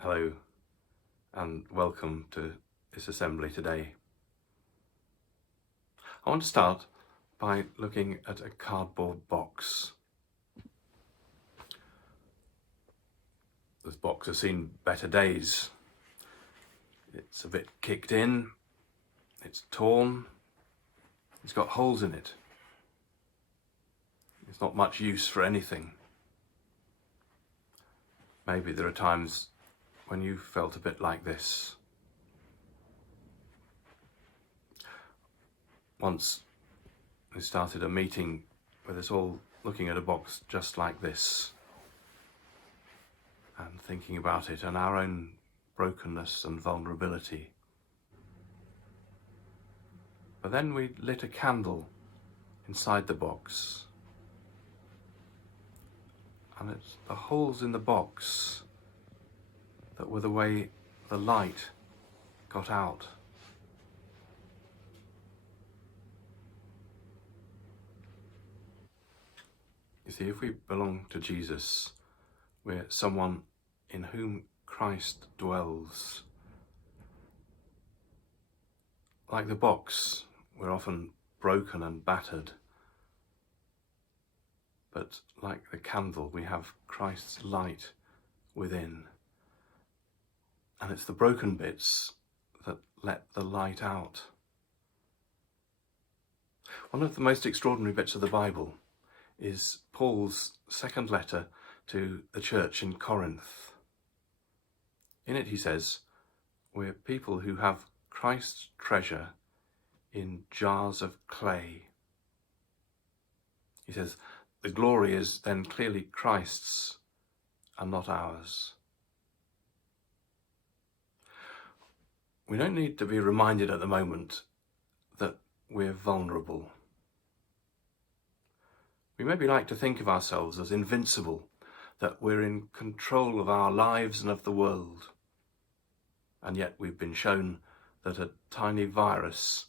Hello and welcome to this assembly today. I want to start by looking at a cardboard box. This box has seen better days. It's a bit kicked in, it's torn, it's got holes in it. It's not much use for anything. Maybe there are times when you felt a bit like this. Once we started a meeting with us all looking at a box just like this and thinking about it and our own brokenness and vulnerability. But then we lit a candle inside the box, and it's the holes in the box that were the way the light got out. You see, if we belong to Jesus, we're someone in whom Christ dwells. Like the box, we're often broken and battered. But like the candle, we have Christ's light within. And it's the broken bits that let the light out. One of the most extraordinary bits of the Bible is Paul's second letter to the church in Corinth. In it he says, we're people who have Christ's treasure in jars of clay. He says, the glory is then clearly Christ's and not ours. We don't need to be reminded at the moment that we're vulnerable. We maybe like to think of ourselves as invincible, that we're in control of our lives and of the world. And yet we've been shown that a tiny virus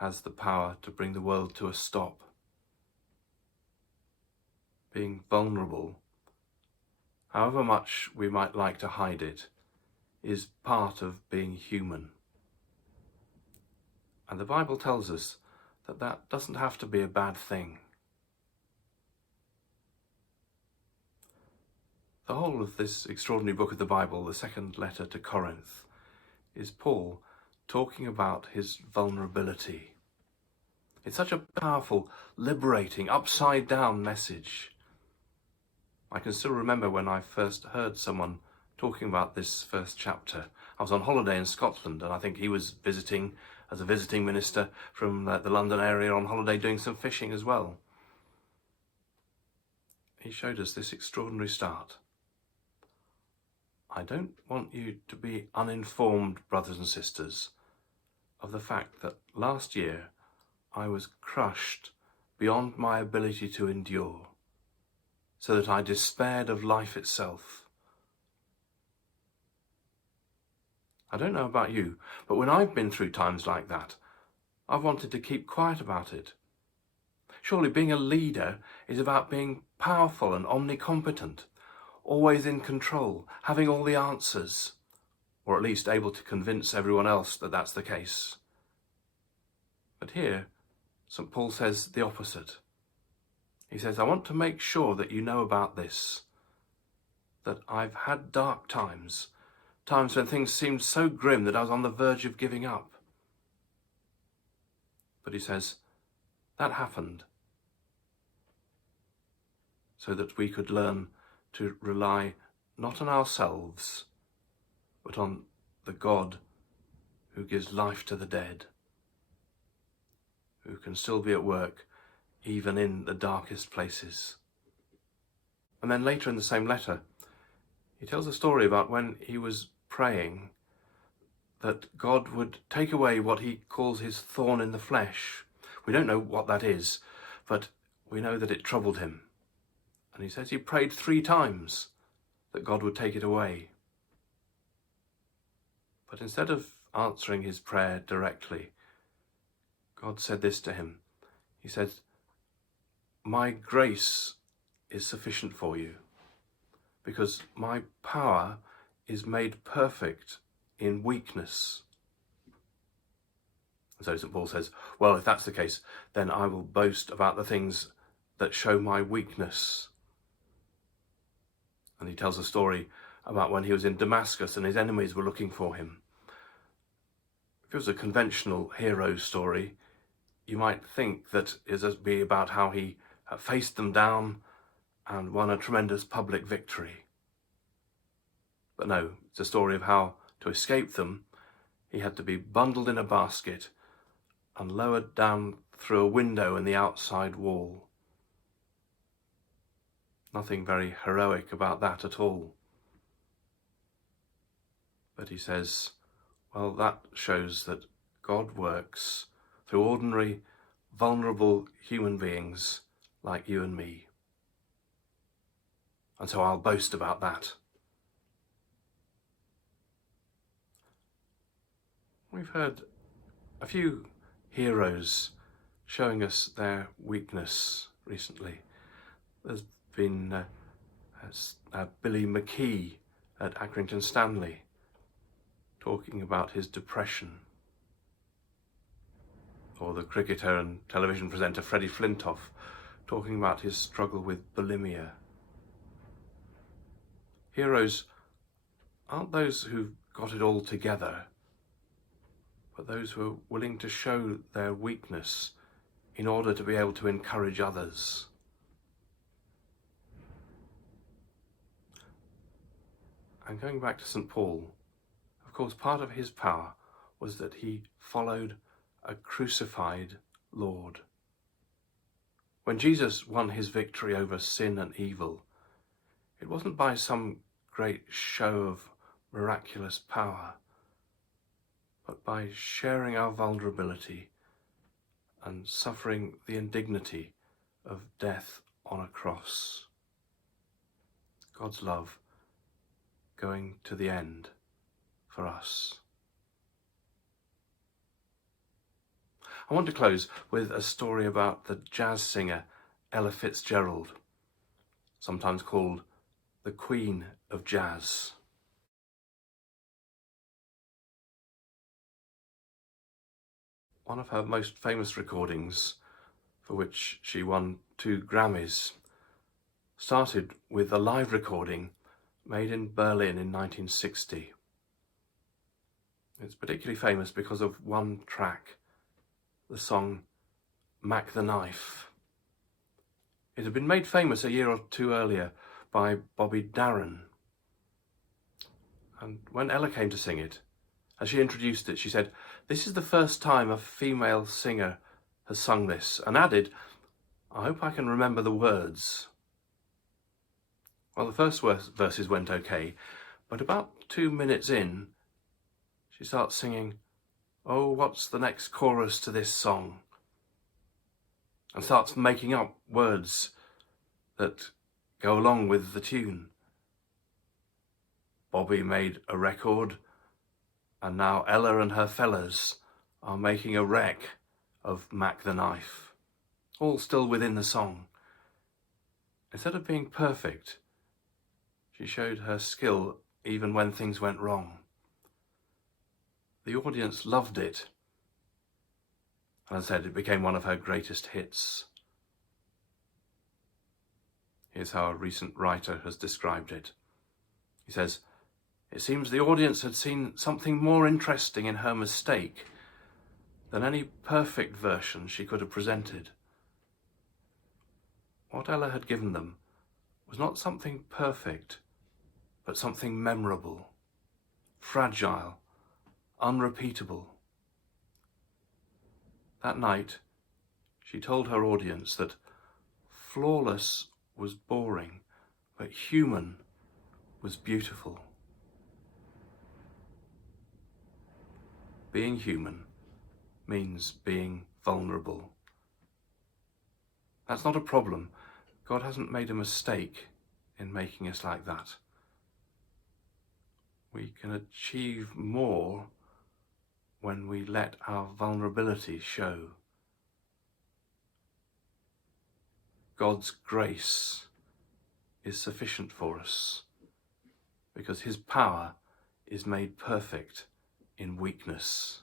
has the power to bring the world to a stop. Being vulnerable, however much we might like to hide it, is part of being human. And the Bible tells us that that doesn't have to be a bad thing. The whole of this extraordinary book of the Bible, the second letter to Corinth, is Paul talking about his vulnerability. It's such a powerful, liberating, upside-down message. I can still remember when I first heard someone talking about this first chapter. I was on holiday in Scotland, and I think he was visiting as a visiting minister from the London area on holiday doing some fishing as well. He showed us this extraordinary start. I don't want you to be uninformed, brothers and sisters, of the fact that last year I was crushed beyond my ability to endure, so that I despaired of life itself. I don't know about you, but when I've been through times like that, I've wanted to keep quiet about it. Surely being a leader is about being powerful and omnicompetent, always in control, having all the answers, or at least able to convince everyone else that that's the case. But here, St. Paul says the opposite. He says, I want to make sure that you know about this, that I've had dark times, times when things seemed so grim that I was on the verge of giving up. But he says, that happened so that we could learn to rely not on ourselves, but on the God who gives life to the dead, who can still be at work even in the darkest places. And then later in the same letter, he tells a story about when he was praying that God would take away what he calls his thorn in the flesh. We don't know what that is, but we know that it troubled him. And he says he prayed 3 times that God would take it away. But instead of answering his prayer directly, God said this to him. He said, my grace is sufficient for you, because my power is made perfect in weakness. And so St. Paul says, well, if that's the case, then I will boast about the things that show my weakness. And he tells a story about when he was in Damascus and his enemies were looking for him. If it was a conventional hero story, you might think that it would be about how he faced them down and won a tremendous public victory. But no, it's a story of how, to escape them, he had to be bundled in a basket and lowered down through a window in the outside wall. Nothing very heroic about that at all. But he says, well, that shows that God works through ordinary, vulnerable human beings like you and me. And so I'll boast about that. We've heard a few heroes showing us their weakness recently. There's been Billy McKee at Accrington Stanley talking about his depression, or the cricketer and television presenter Freddie Flintoff talking about his struggle with bulimia. Heroes aren't those who've got it all together, but those who are willing to show their weakness in order to be able to encourage others. And going back to St. Paul, of course, part of his power was that he followed a crucified Lord. When Jesus won his victory over sin and evil, it wasn't by some great show of miraculous power, but by sharing our vulnerability and suffering the indignity of death on a cross. God's love going to the end for us. I want to close with a story about the jazz singer Ella Fitzgerald, sometimes called the Queen of Jazz. One of her most famous recordings, for which she won 2 Grammys, started with a live recording made in Berlin in 1960. It's particularly famous because of one track, the song Mac the Knife. It had been made famous a year or 2 earlier by Bobby Darin. And when Ella came to sing it, as she introduced it, she said, "This is the first time a female singer has sung this," and added, "I hope I can remember the words." Well, the first verses went okay, but about 2 minutes in, she starts singing, "Oh, what's the next chorus to this song?" and starts making up words that go along with the tune. Bobby made a record, and now Ella and her fellas are making a wreck of Mac the Knife, all still within the song. Instead of being perfect, she showed her skill even when things went wrong. The audience loved it. And as I said, it became one of her greatest hits. Here's how a recent writer has described it. He says, "It seems the audience had seen something more interesting in her mistake than any perfect version she could have presented. What Ella had given them was not something perfect, but something memorable, fragile, unrepeatable." That night, she told her audience that flawless was boring, but human was beautiful. Being human means being vulnerable. That's not a problem. God hasn't made a mistake in making us like that. We can achieve more when we let our vulnerability show. God's grace is sufficient for us. because his power is made perfect in weakness.